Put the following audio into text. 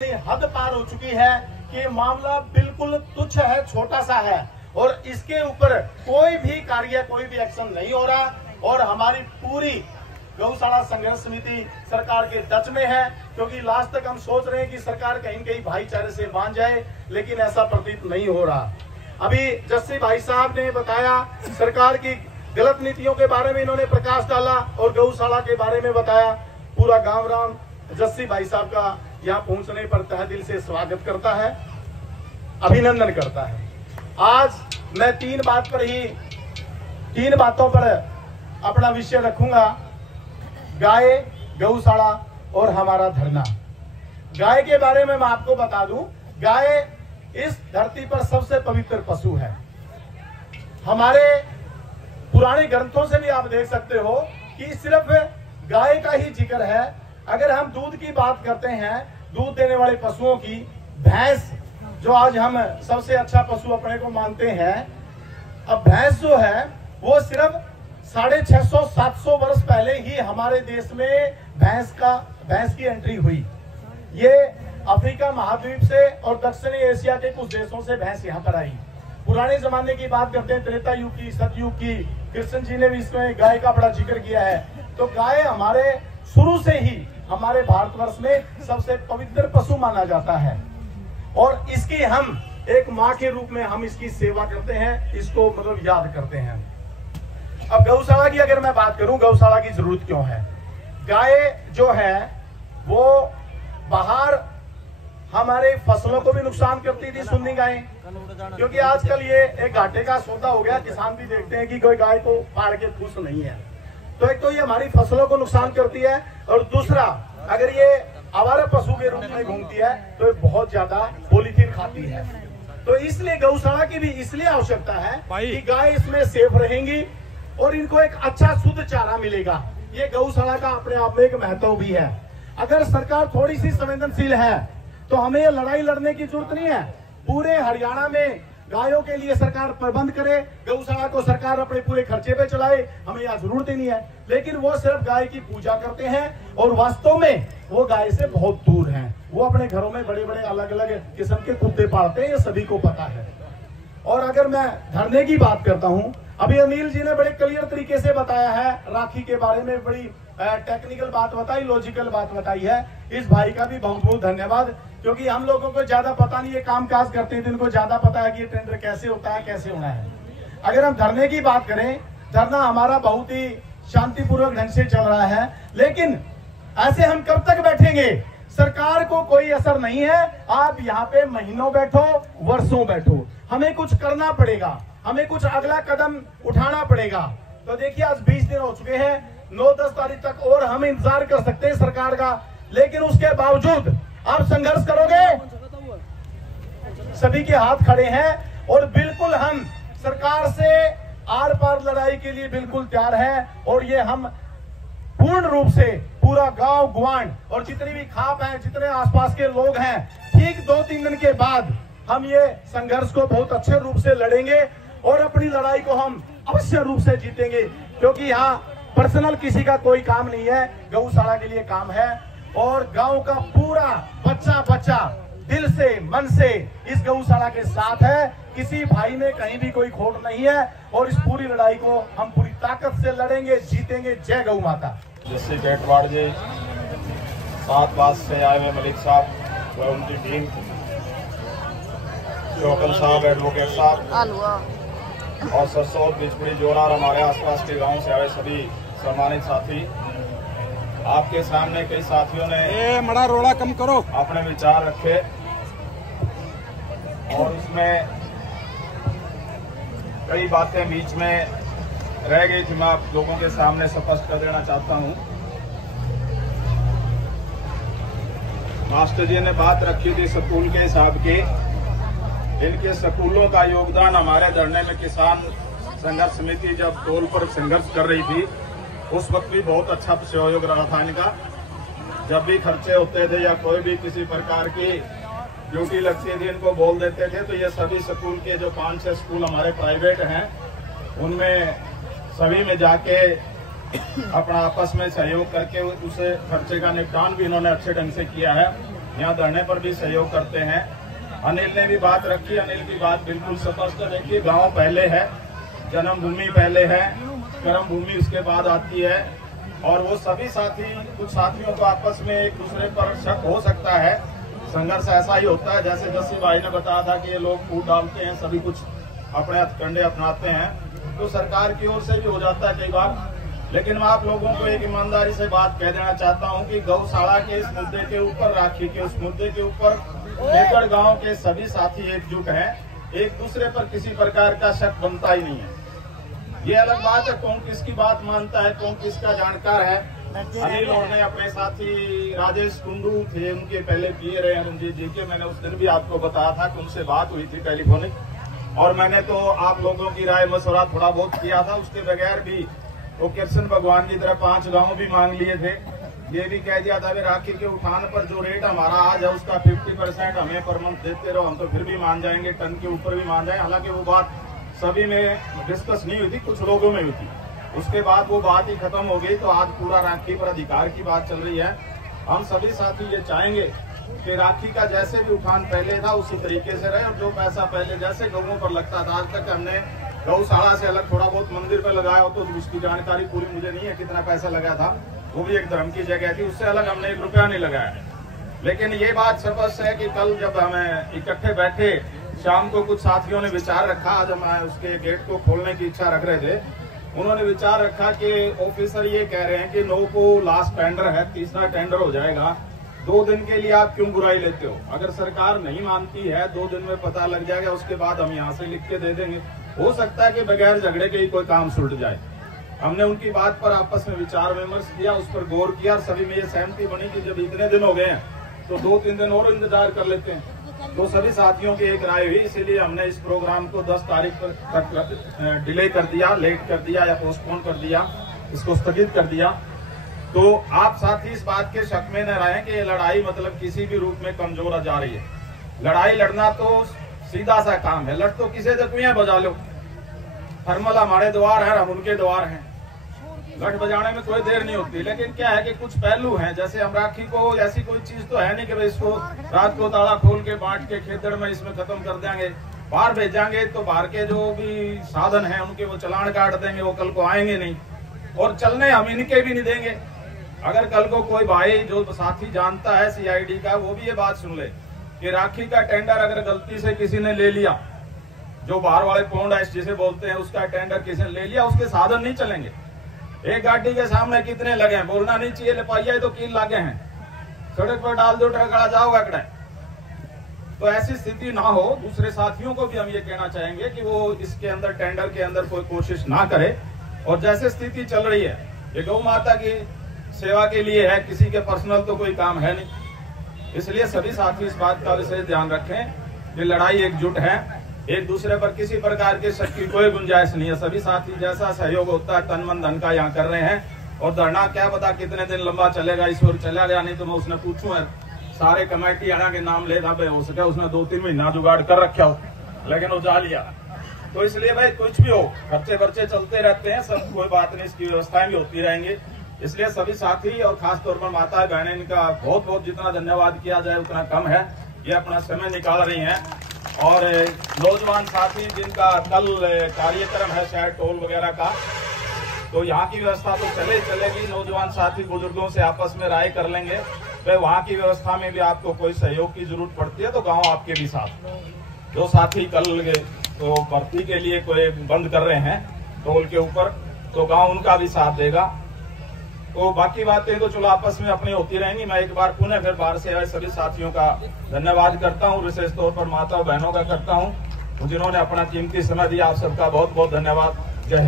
हद पार हो चुकी है कि मामला बिल्कुल तुच्छ है, छोटा सा है और इसके ऊपर कोई भी कार्य, कोई भी एक्शन नहीं हो रहा। और हमारी पूरी गौशाला संघर्ष समिति सरकार के टच में है, क्योंकि लास्ट तक हम सोच रहे हैं कि सरकार कहीं कहीं भाईचारे से मान जाए, लेकिन ऐसा प्रतीत नहीं हो रहा। अभी जस्सी भाई साहब ने बताया, सरकार की गलत नीतियों के बारे में इन्होंने प्रकाश डाला और गौशाला के बारे में बताया। पूरा गांव राम जस्सी भाई साहब का यहाँ पहुंचने पर तहे दिल से स्वागत करता है, अभिनंदन करता है। आज मैं तीन बातों पर अपना विषय रखूंगा, गाय, गौशाला और हमारा धरना। गाय के बारे में मैं आपको बता दूं, गाय इस धरती पर सबसे पवित्र पशु है। हमारे पुराने ग्रंथों से भी आप देख सकते हो कि सिर्फ गाय का ही जिक्र है। अगर हम दूध की बात करते हैं, दूध देने वाले पशुओं की, भैंस जो आज हम सबसे अच्छा पशु अपने को मानते हैं, अब भैंस जो है वो सिर्फ 650-700 वर्ष पहले ही हमारे देश में भैंस की एंट्री हुई। ये अफ्रीका महाद्वीप से और दक्षिणी एशिया के कुछ देशों से भैंस यहाँ पर आई। पुराने जमाने की बात करते हैं, त्रेता युग की, सतयुग की, कृष्ण जी ने भी इसमें गाय का बड़ा जिक्र किया है। तो गाय हमारे शुरू से ही हमारे भारतवर्ष में सबसे पवित्र पशु माना जाता है और इसकी हम एक माँ के रूप में हम इसकी सेवा करते हैं, इसको मतलब याद करते हैं। अब गौशाला की अगर मैं बात करूं, गौशाला की जरूरत क्यों है? गाय जो है वो बाहर हमारे फसलों को भी नुकसान करती थी, सुन्नी गाय, क्योंकि आजकल ये एक घाटे का सौदा हो गया। किसान भी देखते हैं कि कोई गाय को फाड़ के खुश नहीं है। तो एक तो ये हमारी फसलों को नुकसान करती है और दूसरा अगर ये आवारा पशु के रूप में घूमती है तो ये बहुत ज्यादा पॉलीथीन खाती है। तो इसलिए गौशाला की भी इसलिए आवश्यकता है कि गाय इसमें सेफ रहेंगी और इनको एक अच्छा शुद्ध चारा मिलेगा। ये गौशाला का अपने आप में एक महत्व भी है। अगर सरकार थोड़ी सी संवेदनशील है तो हमें ये लड़ाई लड़ने की जरूरत नहीं है। पूरे हरियाणा में गायों के लिए सरकार प्रबंध करे, गौशाला को सरकार अपने पूरे खर्चे पे चलाए, हमें यहाँ जरूरत ही नहीं है। लेकिन वो सिर्फ गाय की पूजा करते हैं और वास्तव में वो गाय से बहुत दूर हैं। वो अपने घरों में बड़े बड़े अलग अलग किस्म के कुत्ते पालते हैं, ये सभी को पता है। और अगर मैं धरने की बात करता हूँ, अभी अनिल जी ने बड़े क्लियर तरीके से बताया है, राखी के बारे में बड़ी टेक्निकल बात बताई, लॉजिकल बात बताई है। इस भाई का भी बहुत बहुत धन्यवाद, क्योंकि हम लोगों को ज्यादा पता नहीं है, काम काज करते हैं तो इनको ज्यादा पता है कि ये टेंडर कैसे होता है, कैसे होना है। अगर हम धरने की बात करें, धरना हमारा बहुत ही शांतिपूर्वक ढंग से चल रहा है, लेकिन ऐसे हम कब तक बैठेंगे? सरकार को कोई असर नहीं है। आप यहाँ पे महीनों बैठो, वर्षों बैठो, हमें कुछ करना पड़ेगा, हमें कुछ अगला कदम उठाना पड़ेगा। तो देखिए आज 20 दिन हो चुके हैं, 9-10 तारीख तक और हम इंतजार कर सकते हैं सरकार का, लेकिन उसके बावजूद आप संघर्ष करोगे? सभी के हाथ खड़े हैं और बिल्कुल हम सरकार से आर पार लड़ाई के लिए बिल्कुल तैयार हैं। और ये हम पूर्ण रूप से पूरा गांव गुआंढ और जितनी भी खाप है, जितने आसपास के लोग हैं, ठीक 2-3 दिन के बाद हम ये संघर्ष को बहुत अच्छे रूप से लड़ेंगे और अपनी लड़ाई को हम अवश्य रूप से जीतेंगे। क्योंकि यहाँ पर्सनल किसी का कोई काम नहीं है, गौशाला के लिए काम है और गांव का पूरा बच्चा दिल से, मन से इस गौशाला के साथ है। किसी भाई में कहीं भी कोई खोट नहीं है और इस पूरी लड़ाई को हम पूरी ताकत से लड़ेंगे, जीतेंगे। जय गौ माता। जैसे बैठवाड़ जी, 7 बात से आए हुए मलिक साहब व उनकी टीम, चौकन साहब, एडवोकेट साहब और सरसों, बिजपुरी, जोड़ा और हमारे आसपास के गांव से आए सभी सम्मानित साथी, आपके सामने कई साथियों ने मड़ा रोड़ा कम करो अपने विचार रखे और उसमें कई बातें बीच में रह गई थी, मैं आप लोगों के सामने स्पष्ट कर देना चाहता हूं। मास्टर जी ने बात रखी थी स्कूल के हिसाब की। इनके स्कूलों का योगदान हमारे धरने में किसान संघर्ष समिति जब टोल पर संघर्ष कर रही थी, उस वक्त भी बहुत अच्छा सहयोग रहा था इनका। जब भी खर्चे होते थे या कोई भी किसी प्रकार की ड्यूटी लगती थी, इनको बोल देते थे। तो ये सभी स्कूल के जो 5-6 स्कूल हमारे प्राइवेट हैं, उनमें सभी में जाके अपना आपस में सहयोग करके उस खर्चे का निपटान भी इन्होंने अच्छे ढंग से किया है। यहाँ धरने पर भी सहयोग करते हैं। अनिल ने भी बात रखी, अनिल की बात बिल्कुल स्पष्ट है। देखिए, गांव पहले है, जन्मभूमि पहले है, कर्म भूमि उसके बाद आती है। और वो सभी साथी, कुछ साथियों को आपस में एक दूसरे पर शक हो सकता है, संघर्ष ऐसा ही होता है। जैसे जस्सी भाई ने बताया था कि ये लोग फूट डालते हैं, सभी कुछ अपने हथकंडे अपनाते हैं, तो सरकार की ओर से भी हो जाता है कई बार। लेकिन मैं आप लोगों को एक ईमानदारी से बात कह देना चाहता हूं कि गौशाला के इस मुद्दे के ऊपर, राखी के उस मुद्दे के ऊपर मेकड़ गांव के सभी साथी एकजुट हैं। एक दूसरे पर किसी प्रकार का शक बनता ही नहीं है। ये अलग बात है कौन किसकी बात मानता है, कौन किसका जानकार है। अनिल ने अपने साथी राजेश कुंडू थे, उनके पहले पिए रहे हैं रंजीत जी के। मैंने उस दिन भी आपको बताया था कि उनसे बात हुई थी टेलीफोनिक, और मैंने तो आप लोगों की राय मशवरा थोड़ा बहुत किया था। उसके बगैर भी वो कृष्ण भगवान की तरह 5 गांव भी मांग लिए थे। ये भी कह दिया था राखी के उठान पर जो रेट हमारा आज है उसका 50% हमें पर मंथ देते रहो, हम तो फिर भी मान जाएंगे, टन के ऊपर भी मान जाएंगे। हालांकि वो बात सभी में डिस्कस नहीं हुई थी, कुछ लोगों में हुई थी। उसके बाद वो बात ही खत्म हो गई। तो आज पूरा राखी पर अधिकार की बात चल रही है। हम सभी साथी ये चाहेंगे कि राखी का जैसे भी उठान पहले था उसी तरीके से रहे, और जो पैसा पहले जैसे गौों पर लगता था, आज तक हमने गौशाला से अलग थोड़ा बहुत मंदिर पे लगाया हो, तो उसकी जानकारी पूरी मुझे नहीं है कितना पैसा लगा था, वो भी एक धर्म की जगह थी, उससे अलग हमने 1 रुपया नहीं लगाया। लेकिन ये बात स्पष्ट है कि कल जब हमें इकट्ठे बैठे, शाम को कुछ साथियों ने विचार रखा, आज हम उसके गेट को खोलने की इच्छा रख रहे थे, उन्होंने विचार रखा कि ऑफिसर ये कह रहे हैं कि 9 को लास्ट टेंडर है, तीसरा टेंडर हो जाएगा, 2 दिन के लिए आप क्यों बुराई लेते हो? अगर सरकार नहीं मानती है, 2 दिन में पता लग जाएगा, उसके बाद हम यहाँ से लिख के दे देंगे। हो सकता है कि बगैर झगड़े के ही कोई काम सुलझ जाए। हमने उनकी बात पर आपस में विचार विमर्श किया, उस पर गौर किया, और सभी में ये सहमति बनी कि जब इतने दिन हो गए हैं तो 2-3 दिन और इंतजार कर लेते हैं। तो सभी साथियों की एक राय हुई, इसीलिए हमने इस प्रोग्राम को 10 तारीख तक डिले कर दिया, लेट कर दिया या पोस्टपोन कर दिया, इसको स्थगित कर दिया। तो आप साथी इस बात के शक में न रहें कि ये लड़ाई मतलब किसी भी रूप में कमजोर जा रही है। लड़ाई लड़ना तो सीधा सा काम है, लड़ तो किसी से कुएं बजा लो, थर्मल हमारे द्वार है, हम उनके द्वार हैं, लठ बजाने में कोई देर नहीं होती। लेकिन क्या है कि कुछ पहलू हैं, जैसे हम राखी को ऐसी कोई चीज तो है नहीं कि भाई इसको रात को ताला खोल के बांट के खेतड़ में इसमें खत्म कर देंगे, बाहर भेजेंगे तो बाहर के जो भी साधन हैं उनके वो चलान काट देंगे, वो कल को आएंगे नहीं, और चलने हम इनके भी नहीं देंगे। अगर कल को कोई भाई जो साथी जानता है CID का, वो भी ये बात सुन ले कि राखी का टेंडर अगर गलती से किसी ने ले लिया, जो बाहर वाले पौंड है जिसे बोलते हैं, उसका टेंडर किसी ने ले लिया, उसके साधन नहीं चलेंगे। एक गाड़ी के सामने कितने लगे हैं, बोलना नहीं चाहिए, ले पाइए तो 3 लागे हैं, सड़क पर डाल दो, ट्रक जाओगा कड़े। तो ऐसी स्थिति ना हो। दूसरे साथियों को भी हम ये कहना चाहेंगे कि वो इसके अंदर, टेंडर के अंदर कोई कोशिश ना करे। और जैसे स्थिति चल रही है, ये गौ माता की सेवा के लिए है, किसी के पर्सनल तो कोई काम है नहीं। इसलिए सभी साथी इस बात का विशेष ध्यान रखें कि लड़ाई एकजुट है, एक दूसरे पर किसी प्रकार के शक की कोई गुंजाइश नहीं है। सभी साथी जैसा सहयोग होता है तन मन धन का यहाँ कर रहे हैं। और धरना क्या पता कितने दिन लंबा चलेगा, इस ओर चला गया, नहीं तो मैं उसने पूछूं सारे कमेटी आना के नाम ले था, हो सके उसने 2-3 महीना जुगाड़ कर रखा हो, लेकिन वो जा लिया। तो इसलिए भाई कुछ भी हो, खर्चे वर्चे चलते रहते हैं, सब कोई बात नहीं, इसकी व्यवस्थाएं भी होती रहेंगी। इसलिए सभी साथी और खास तौर पर माता बहनें, इनका बहुत बहुत जितना धन्यवाद किया जाए उतना कम है। ये अपना समय निकाल रही हैं। और नौजवान साथी जिनका कल कार्यक्रम है शायद टोल वगैरह का, तो यहाँ की व्यवस्था तो चलेगी। नौजवान साथी बुजुर्गों से आपस में राय कर लेंगे, तो वहाँ की व्यवस्था में भी आपको कोई सहयोग की जरूरत पड़ती है तो गांव आपके भी साथ। जो साथी कल तो भर्ती के लिए कोई बंद कर रहे हैं टोल के ऊपर, तो गांव उनका भी साथ देगा। तो बाकी बातें तो चलो आपस में अपनी होती रहेंगी। मैं एक बार पुनः फिर बाहर से आए सभी साथियों का धन्यवाद करता हूं, विशेष तौर पर माता बहनों का करता हूं जिन्होंने अपना कीमती समय दिया। आप सबका बहुत बहुत धन्यवाद। जय हिंद।